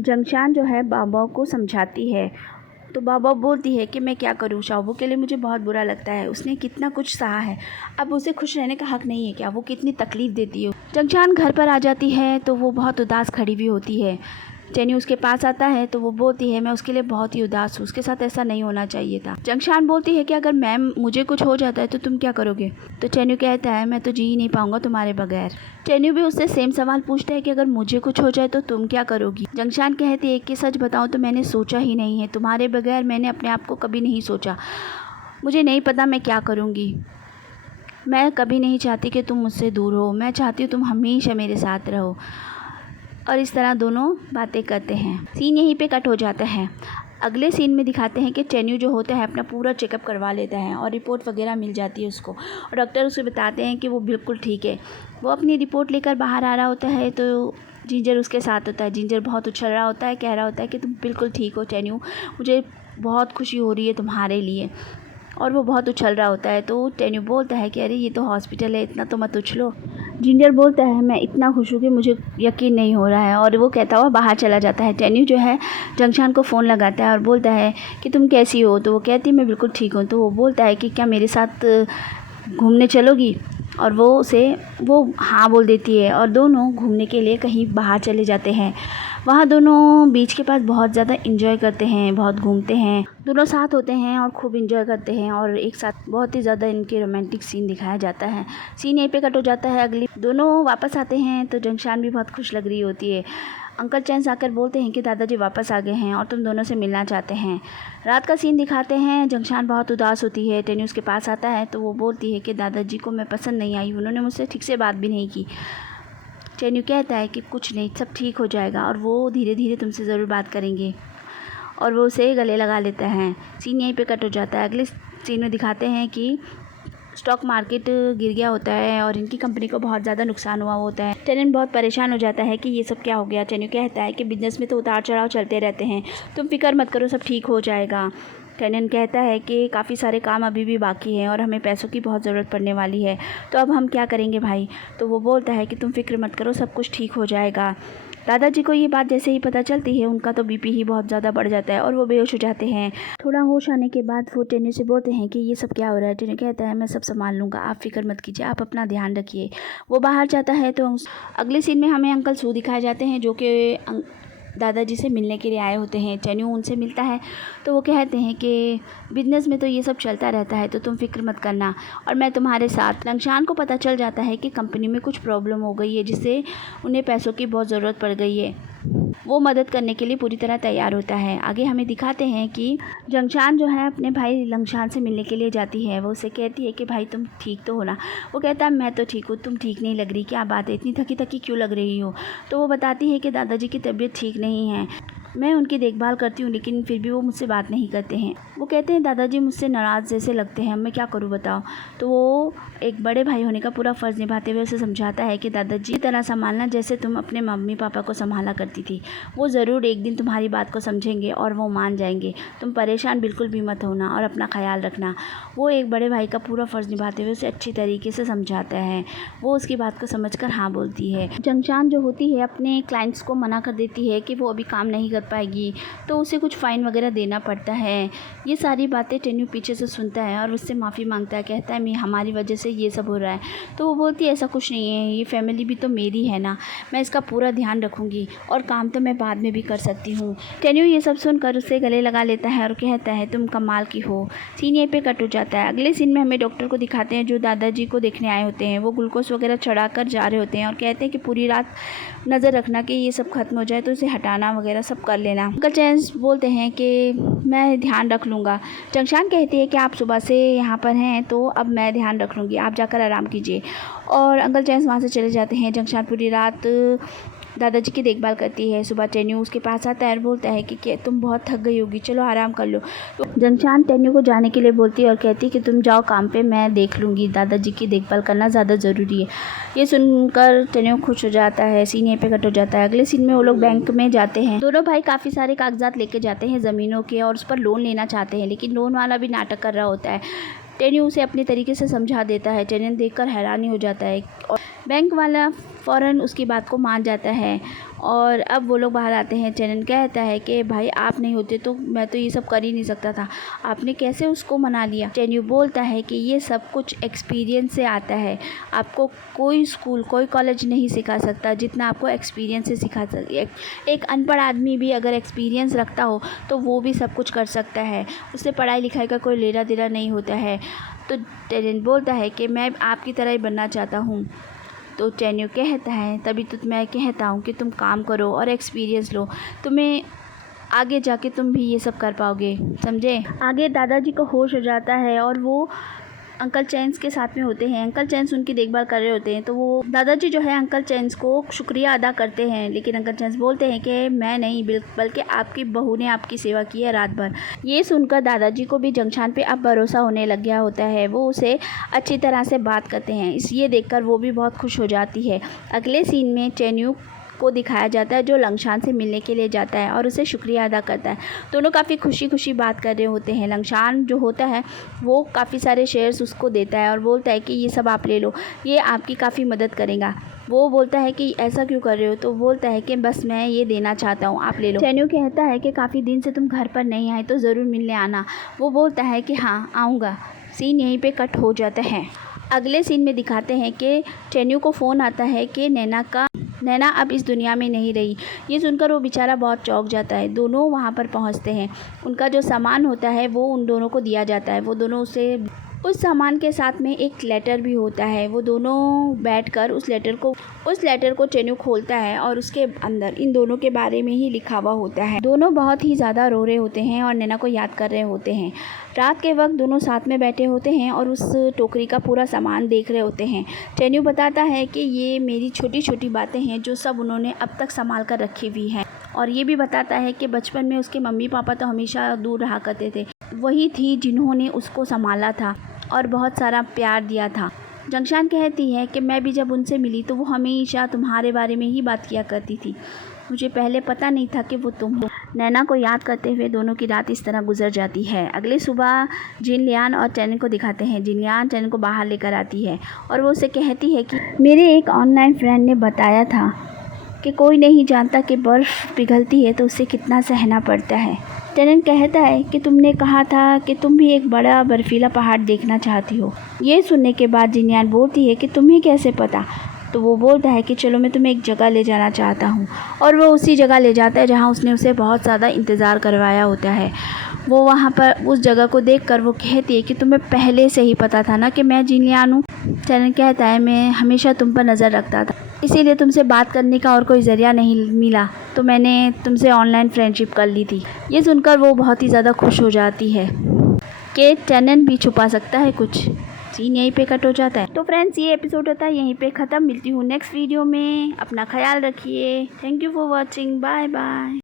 जंगशान जो है बाबा को समझाती है तो बाबा बोलती है कि मैं क्या करूँ, शाओबू के लिए मुझे बहुत बुरा लगता है, उसने कितना कुछ सहा है, अब उसे खुश रहने का हक़ नहीं है क्या, वो कितनी तकलीफ़ देती है। जंगशान घर पर आ जाती है तो वो बहुत उदास खड़ी हुई होती है। चैन्यू उसके पास आता है तो वो बोलती है मैं उसके लिए बहुत ही उदास हूँ, उसके साथ ऐसा नहीं होना चाहिए था। जंगशान बोलती है कि अगर मुझे कुछ हो जाता है तो तुम क्या करोगे। तो चैन्यू कहता है मैं तो जी ही नहीं पाऊंगा तुम्हारे बगैर। चैन्यू भी उससे सेम सवाल पूछता है कि अगर मुझे कुछ हो जाए तो तुम क्या करोगी। जंगशान कहती है कि सच बताऊँ तो मैंने सोचा ही नहीं है, तुम्हारे बगैर मैंने अपने आप को कभी नहीं सोचा, मुझे नहीं पता मैं क्या करूँगी। मैं कभी नहीं चाहती कि तुम मुझसे दूर हो, मैं चाहती हूँ तुम हमेशा मेरे साथ रहो। और इस तरह दोनों बातें करते हैं। सीन यहीं पे कट हो जाता है। अगले सीन में दिखाते हैं कि चैन्यू जो होता है अपना पूरा चेकअप करवा लेता है और रिपोर्ट वगैरह मिल जाती है उसको, और डॉक्टर उसे बताते हैं कि वो बिल्कुल ठीक है। वो अपनी रिपोर्ट लेकर बाहर आ रहा होता है तो जिंजर उसके साथ होता है। जिंजर बहुत उछल रहा होता है, कह रहा होता है कि तुम बिल्कुल ठीक हो चैन्यू, मुझे बहुत खुशी हो रही है तुम्हारे लिए। और वो बहुत उछल रहा होता है तो चैन्यू बोलता है कि अरे ये तो हॉस्पिटल है, इतना तो मत उछलो। जिंजर बोलता है मैं इतना खुश हूँ कि मुझे यकीन नहीं हो रहा है, और वो कहता हुआ बाहर चला जाता है। चैन्यू जो है जंगशान को फ़ोन लगाता है और बोलता है कि तुम कैसी हो। तो वो कहती है मैं बिल्कुल ठीक हूँ। तो वो बोलता है कि क्या मेरे साथ घूमने चलोगी, और वो हाँ बोल देती है और दोनों घूमने के लिए कहीं बाहर चले जाते हैं। वहाँ दोनों बीच के पास बहुत ज़्यादा इंजॉय करते हैं, बहुत घूमते हैं, दोनों साथ होते हैं और खूब इंजॉय करते हैं, और एक साथ बहुत ही ज़्यादा इनके रोमांटिक सीन दिखाया जाता है। सीन यहीं पे कट हो जाता है। अगली दोनों वापस आते हैं तो जंगशान भी बहुत खुश लग रही होती है। अंकल चैन आकर बोलते हैं कि दादाजी वापस आ गए हैं और तुम दोनों से मिलना चाहते हैं। रात का सीन दिखाते हैं। जंगशान बहुत उदास होती है। टेन्यू उसके पास आता है तो वो बोलती है कि दादाजी को मैं पसंद नहीं आई, उन्होंने मुझसे ठीक से बात भी नहीं की। टेन्यू कहता है कि कुछ नहीं, सब ठीक हो जाएगा और वो धीरे धीरे तुमसे ज़रूर बात करेंगे, और वो उसे गले लगा लेता है। सीन यहीं पे कट हो जाता है। अगले सीन में दिखाते हैं कि स्टॉक मार्केट गिर गया होता है और इनकी कंपनी को बहुत ज़्यादा नुकसान हुआ होता है। टेनन बहुत परेशान हो जाता है कि ये सब क्या हो गया। टेन्यू कहता है कि बिजनेस में तो उतार चढ़ाव चलते रहते हैं, तुम फिक्र मत करो, सब ठीक हो जाएगा। टेनन कहता है कि काफ़ी सारे काम अभी भी बाकी हैं और हमें पैसों की बहुत ज़रूरत पड़ने वाली है, तो अब हम क्या करेंगे भाई। तो वो बोलता है कि तुम फिक्र मत करो, सब कुछ ठीक हो जाएगा। दादाजी को ये बात जैसे ही पता चलती है उनका तो बीपी ही बहुत ज़्यादा बढ़ जाता है और वो बेहोश हो जाते हैं। थोड़ा होश आने के बाद वो टेन्यू से बोलते हैं कि ये सब क्या हो रहा है। टेन्यू कहता है मैं सब संभाल लूँगा, आप फिक्र मत कीजिए, आप अपना ध्यान रखिए। वो बाहर जाता है तो अगले सीन में हमें अंकल सू दिखाए जाते हैं जो कि दादाजी से मिलने के लिए आए होते हैं। टेन्यू उनसे मिलता है तो वो कहते हैं कि बिजनेस में तो ये सब चलता रहता है, तो तुम फिक्र मत करना और मैं तुम्हारे साथ। जंगशान को पता चल जाता है कि कंपनी में कुछ प्रॉब्लम हो गई है जिससे उन्हें पैसों की बहुत ज़रूरत पड़ गई है। वो मदद करने के लिए पूरी तरह तैयार होता है। आगे हमें दिखाते हैं कि जंगशान जो है अपने भाई लंगशान से मिलने के लिए जाती है। वो उसे कहती है कि भाई तुम ठीक तो हो ना। वो कहता है मैं तो ठीक हूँ, तुम ठीक नहीं लग रही, क्या बात है, इतनी थकी थकी क्यों लग रही हो। तो वो बताती है कि दादाजी की तबीयत ठीक नहीं है, मैं उनकी देखभाल करती हूँ लेकिन फिर भी वो मुझसे बात नहीं करते हैं। वो कहते हैं दादाजी मुझसे नाराज़ जैसे लगते हैं, मैं क्या करूँ बताओ। तो वो एक बड़े भाई होने का पूरा फ़र्ज़ निभाते हुए उसे समझाता है कि दादाजी तरह संभालना जैसे तुम अपने मम्मी पापा को संभाला करती थी। वो ज़रूर एक दिन तुम्हारी बात को समझेंगे और वो मान जाएंगे, तुम परेशान बिल्कुल भी मत होना और अपना ख्याल रखना। वो एक बड़े भाई का पूरा फ़र्ज़ निभाते हुए उसे अच्छी तरीके से समझाता है। वो उसकी बात को समझकर हाँ बोलती है। जंगशान जो होती है अपने क्लाइंट्स को मना कर देती है कि वो अभी काम नहीं कर पाएगी, तो उसे कुछ फ़ाइन वगैरह देना पड़ता है। ये सारी बातें टेन्यू पीछे से सुनता है और उससे माफ़ी मांगता है, कहता है मैं हमारी वजह से ये सब हो रहा है। तो वो बोलती है ऐसा कुछ नहीं है, ये फैमिली भी तो मेरी है ना, मैं इसका पूरा ध्यान रखूँगी और काम तो मैं बाद में भी कर सकती हूँ। टेन्यू ये सब सुनकर उससे गले लगा लेता है और कहता है तुम कमाल की हो। सीन यहीं पे कट हो जाता है। अगले सीन में हमें डॉक्टर को दिखाते हैं जो दादाजी को देखने आए होते हैं। वो ग्लूकोज वगैरह चढ़ा कर जा रहे होते हैं और कहते हैं कि पूरी रात नज़र रखना कि ये सब खत्म हो जाए, तो उसे हटाना वगैरह सब कर लेना। अंकल चैंस बोलते हैं कि मैं ध्यान रख लूँगा। जंगशान कहती है कि आप सुबह से यहाँ पर हैं तो अब मैं ध्यान रख लूँगी, आप जाकर आराम कीजिए। और अंकल चैंस वहाँ से चले जाते हैं। जंगशान पूरी रात दादाजी की देखभाल करती है। सुबह टेन्यू उसके पास आता है और बोलता है कि तुम बहुत थक गई होगी, चलो आराम कर लो। तो जंगशान टेन्यू को जाने के लिए बोलती है और कहती है कि तुम जाओ काम पे, मैं देख लूँगी, दादाजी की देखभाल करना ज़्यादा ज़रूरी है। ये सुनकर टेन्यू खुश हो जाता है। सीन यहीं पे कट हो जाता है। अगले सीन में वो लोग बैंक में जाते हैं। दोनों भाई काफ़ी सारे कागजात लेके जाते हैं ज़मीनों के और उस पर लोन लेना चाहते हैं, लेकिन लोन वाला भी नाटक कर रहा होता है। टेन्यू उसे अपने तरीके से समझा देता है। टेन्यू देखकर हैरानी हो जाता है और बैंक वाला फ़ौरन उसकी बात को मान जाता है और अब वो लोग बाहर आते हैं। चैनन कहता है कि भाई आप नहीं होते तो मैं तो ये सब कर ही नहीं सकता था, आपने कैसे उसको मना लिया। चैन्यू बोलता है कि ये सब कुछ एक्सपीरियंस से आता है, आपको कोई स्कूल कोई कॉलेज नहीं सिखा सकता जितना आपको एक्सपीरियंस से सिखा सकती। एक अनपढ़ आदमी भी अगर एक्सपीरियंस रखता हो तो वो भी सब कुछ कर सकता है, उससे पढ़ाई लिखाई का कोई लेना देना नहीं होता है। तो चैनन बोलता है कि मैं आपकी तरह ही बनना चाहता हूँ। तो चैन्यू कहता है तभी तो मैं कहता हूँ कि तुम काम करो और एक्सपीरियंस लो, तुम्हें आगे जाके तुम भी ये सब कर पाओगे, समझे। आगे दादाजी को होश हो जाता है और वो अंकल चैन्स के साथ में होते हैं। अंकल चैन्स उनकी देखभाल कर रहे होते हैं तो वो दादाजी जो है अंकल चैन्स को शुक्रिया अदा करते हैं, लेकिन अंकल चैन्स बोलते हैं कि मैं नहीं बल्कि आपकी बहू ने आपकी सेवा की है रात भर। ये सुनकर दादाजी को भी जंगशान पे अब भरोसा होने लग गया होता है, वो उसे अच्छी तरह से बात करते हैं। ये देखकर वो भी बहुत खुश हो जाती है। अगले सीन में चैन्यू को दिखाया जाता है जो लंगशान से मिलने के लिए जाता है और उसे शुक्रिया अदा करता है। दोनों काफ़ी खुशी खुशी बात कर रहे होते हैं। लंगशान जो होता है वो काफ़ी सारे शेयर्स उसको देता है और बोलता है कि ये सब आप ले लो, ये आपकी काफ़ी मदद करेगा। वो बोलता है कि ऐसा क्यों कर रहे हो, तो बोलता है कि बस मैं ये देना चाहता हूँ, आप ले लो। चैन्यू कहता है कि काफ़ी दिन से तुम घर पर नहीं आए तो ज़रूर मिलने आना। वो बोलता है कि हाँ आऊँगा। सीन यहीं पे कट हो जाता है। अगले सीन में दिखाते हैं कि चैन्यू को फ़ोन आता है कि नैना अब इस दुनिया में नहीं रही। ये सुनकर वो बेचारा बहुत चौंक जाता है। दोनों वहाँ पर पहुँचते हैं, उनका जो सामान होता है वो उन दोनों को दिया जाता है। वो दोनों उसे उस सामान के साथ में एक लेटर भी होता है। वो दोनों बैठकर उस लेटर को चैन्यू खोलता है और उसके अंदर इन दोनों के बारे में ही लिखा हुआ होता है। दोनों बहुत ही ज़्यादा रो रहे होते हैं और नैना को याद कर रहे होते हैं। रात के वक्त दोनों साथ में बैठे होते हैं और उस टोकरी का पूरा सामान देख रहे होते हैं। चैन्यू बताता है कि ये मेरी छोटी छोटी बातें हैं जो सब उन्होंने अब तक संभाल कर रखी हुई हैं, और ये भी बताता है कि बचपन में उसके मम्मी पापा तो हमेशा दूर रहा करते थे, वही थी जिन्होंने उसको संभाला था और बहुत सारा प्यार दिया था। जंगशान कहती है कि मैं भी जब उनसे मिली तो वो हमेशा तुम्हारे बारे में ही बात किया करती थी, मुझे पहले पता नहीं था कि वो तुम हो। नैना को याद करते हुए दोनों की रात इस तरह गुजर जाती है। अगली सुबह जिन लियान और चैनन को दिखाते हैं। जिन लियान चैनन को बाहर लेकर आती है और वो उसे कहती है कि मेरे एक ऑनलाइन फ्रेंड ने बताया था कि कोई नहीं जानता कि बर्फ़ पिघलती है तो उसे कितना सहना पड़ता है। चैनन कहता है कि तुमने कहा था कि तुम भी एक बड़ा बर्फीला पहाड़ देखना चाहती हो। ये सुनने के बाद जिनयान बोलती है कि तुम्हें कैसे पता। तो वो बोलता है कि चलो मैं तुम्हें एक जगह ले जाना चाहता हूँ, और वो उसी जगह ले जाता है जहाँ उसने उसे बहुत ज़्यादा इंतज़ार करवाया होता है। वो वहाँ पर उस जगह को देखकर वो कहती है कि तुम्हें पहले से ही पता था ना कि मैं जिनयान हूँ। चैनन कहता है मैं हमेशा तुम पर नज़र रखता था, इसीलिए तुमसे बात करने का और कोई ज़रिया नहीं मिला तो मैंने तुमसे ऑनलाइन फ्रेंडशिप कर ली थी। ये सुनकर वो बहुत ही ज़्यादा खुश हो जाती है कि चैनन भी छुपा सकता है कुछ। सीन यहीं पे कट हो जाता है। तो फ्रेंड्स ये एपिसोड होता है यहीं पे ख़त्म। मिलती हूँ नेक्स्ट वीडियो में, अपना ख्याल रखिए। Thank you for watching, bye bye.